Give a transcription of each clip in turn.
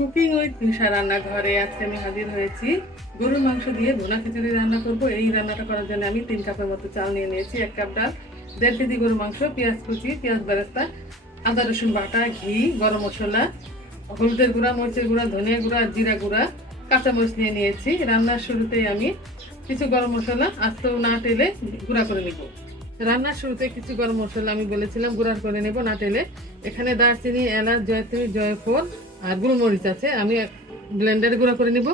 Cooking with নিশা রান্নাঘরে আজকে আমি হাজির হয়েছি। গরুর মাংস দিয়ে ভুনা খিচুড়ি রান্না করব। এই রান্নাটা করার জন্য আমি তিন কাপের মতো চাল নিয়ে নিয়েছি, এক কাপ ডাল, দেড় কেজি গরুর মাংস, পেঁয়াজ কুচি, পেঁয়াজ বেরেস্তা, আদা, রসুন বাটা, ঘি, গরম মশলা, হলুদের গুঁড়া, মরিচের গুঁড়া, ধনিয়া গুঁড়া আর জিরা গুঁড়া, কাঁচামরিচ নিয়ে নিয়েছি। রান্নার শুরুতেই আমি কিছু গরম মশলা আস্ত না টেলে গুঁড়া করে নেব। রান্নার শুরুতে কিছু গরম মশলা আমি বলেছিলাম, গুঁড়া করে নেব না টেলে। এখানে দারচিনি, এলাচ, জয়ত্রী, জয়ফল আর গোলমরিচ আছে, আমি ব্লেন্ডারে গুঁড়া করে নিব।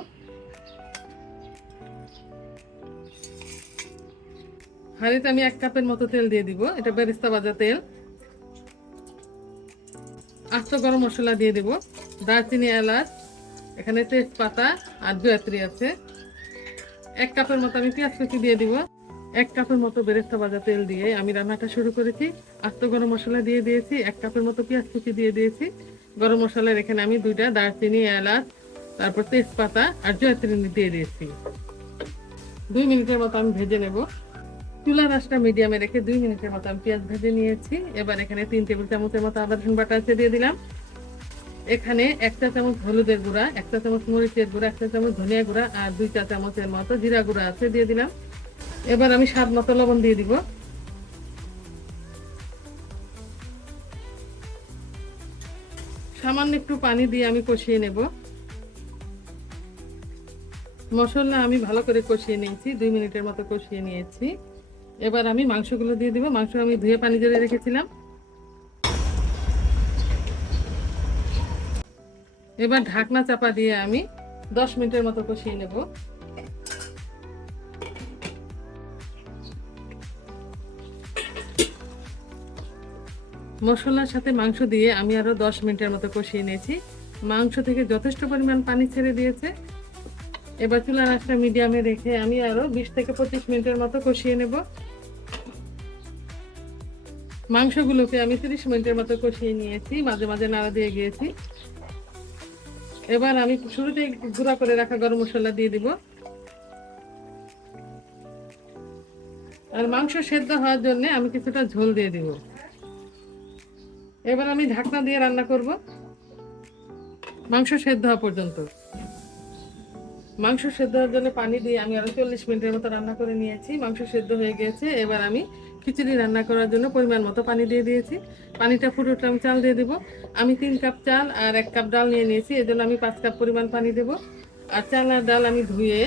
হাঁড়িতে আমি এক কাপের মতো তেল দিয়ে দিব, এটা বেরিস্তা ভাজা তেল। আস্ত গরম মশলা দিয়ে দিব, দারচিনি, এলাচ, এখানে তেজপাতা আর জয়ত্রী আছে। এক কাপের মতো আমি পেঁয়াজ কুচি দিয়ে দিব, এক কাপের মতো বেরেস্তা ভাজা তেল দিয়ে আমি রান্নাটা শুরু করেছি। আস্ত গরম মশলা দিয়ে দিয়েছি, এক কাপের মতো পেঁয়াজ কুচি দিয়ে দিয়েছি। গরম মশলার এখানে আমি দুইটা দারচিনি, এলাচ, তারপর তেজপাতা আর জয়ত্রী দিয়ে দিয়েছি। দুই মিনিটের মতো আমি ভেজে নেব। চুলা রাসটা মিডিয়ামে রেখে দুই মিনিটের মতো আমি পেঁয়াজ ভেজে নিয়েছি। এবার এখানে তিন টেবিল চামচের মতো আদা, রসুন, বাটা দিয়ে দিলাম। এখানে এক চা চামচ হলুদের গুঁড়া, এক চা চামচ মরিচের গুঁড়া, এক চা চামচ ধনিয়া গুঁড়া আর দুই চা চামচের মতো জিরা গুঁড়া আছে দিয়ে দিলাম। এবার আমি স্বাদ মতো লবণ দিয়ে দিব। সামান্য একটু পানি দিয়ে আমি কষিয়ে নেব। মশলা আমি ভালো করে কষিয়ে নিয়েছি, দুই মিনিটের মতো কষিয়ে নিয়েছি। এবার আমি মাংসগুলো দিয়ে দিব। মাংস আমি ধুয়ে পানি জড়িয়ে রেখেছিলাম। এবার ঢাকনা চাপা দিয়ে আমি দশ মিনিটের মতো কষিয়ে নেব। মশলার সাথে মাংস দিয়ে আমি আরও দশ মিনিটের মতো কষিয়ে নিয়েছি। মাংস থেকে যথেষ্ট পরিমাণ পানি ছেড়ে দিয়েছে। এবার চুলার আঁচটা মিডিয়ামে রেখে আমি আরও বিশ থেকে পঁচিশ মিনিটের মতো কষিয়ে নেব। মাংসগুলোকে আমি তিরিশ মিনিটের মতো কষিয়ে নিয়েছি, মাঝে মাঝে নাড়া দিয়ে গিয়েছি। এবার আমি শুরুতে গুঁড়া করে রাখা গরম মশলা দিয়ে দিব। আর মাংস সেদ্ধ হওয়ার জন্য আমি কিছুটা ঝোল দিয়ে দিব। এবার আমি ঢাকনা দিয়ে রান্না করব মাংস সেদ্ধ হওয়া পর্যন্ত। মাংস সেদ্ধ হওয়ার জন্য পানি দিয়ে আমি আরও চল্লিশ মিনিটের মতো রান্না করে নিয়েছি। মাংস সেদ্ধ হয়ে গিয়েছে এবার আমি খিচুড়ি রান্না করার জন্য পরিমাণ মতো পানি দিয়ে দিয়েছি। পানিটা ফুটে উঠলে আমি চাল দিয়ে দেবো। আমি তিন কাপ চাল আর এক কাপ ডাল নিয়ে নিয়েছি, এজন্য আমি পাঁচ কাপ পরিমাণ পানি দেবো। আর চাল আর ডাল আমি ধুয়ে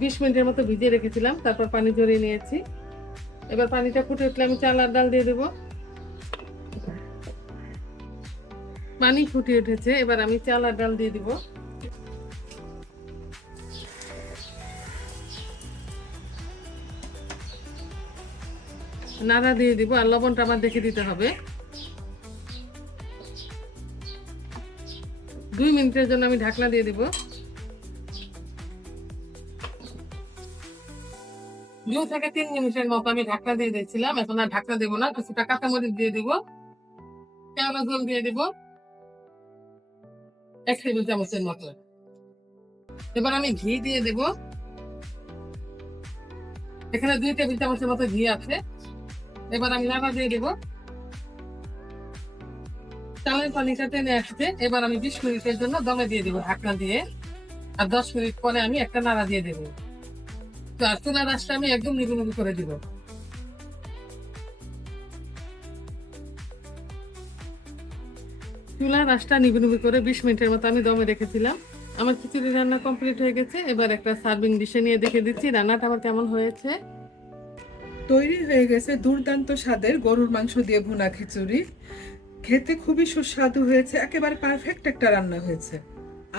বিশ মিনিটের মতো ভিজিয়ে রেখেছিলাম, তারপর পানি ঝরিয়ে নিয়েছি। এবার পানিটা ফুটে উঠলে আমি চাল আর ডাল দিয়ে দেবো। পানি ফুটে উঠেছে, এবার আমি চাল ডাল দিয়ে দিব। নাড়া দিয়ে দিব, আর লবণটা আমার দেখে দিতে হবে। দুই মিনিটের জন্য আমি ঢাকনা দিয়ে দিব। দুই থেকে তিন মিনিটের মতো আমি ঢাকনা দিয়ে দিয়েছিলাম, এখন আর ঢাকনা দেবো না, কিছুটা কাঁচামরিচ দিয়ে দিব জল দিয়ে দিব। এক টেবিল চামচের মতো এবার আমি ঘি দিয়ে দেব। এখানে দুই টেবিল চামচের মতো ঘি আছে। এবার আমি নাড়া দিয়ে দেব। চালের পানিটা টেনে আসছে। এবার আমি বিশ মিনিটের জন্য দমে দিয়ে দেবো ঢাকনা দিয়ে। আর দশ মিনিট পরে আমি একটা নাড়া দিয়ে দেবো। তো আর রাসটা আমি একদম নিবু করে দিব। চুলার রাসটা নিবু নিবু করে বিশ মিনিটের মতো আমি দমে রেখেছিলাম। আমার খিচুড়ি রান্না কমপ্লিট হয়ে গেছে। এবার একটা সার্ভিং ডিশে নিয়ে দেখে দিচ্ছি রান্নাটা আমার কেমন হয়েছে। তৈরি হয়ে গেছে দুর্দান্ত স্বাদের গরুর মাংস দিয়ে ভুনা খিচুড়ি। খেতে খুবই সুস্বাদু হয়েছে একেবারে পারফেক্ট একটা রান্না হয়েছে।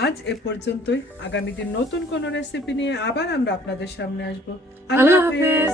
আজ এ পর্যন্তই। আগামী দিন নতুন কোনো রেসিপি নিয়ে আবার আমরা আপনাদের সামনে আসব। আল্লাহ হাফেজ।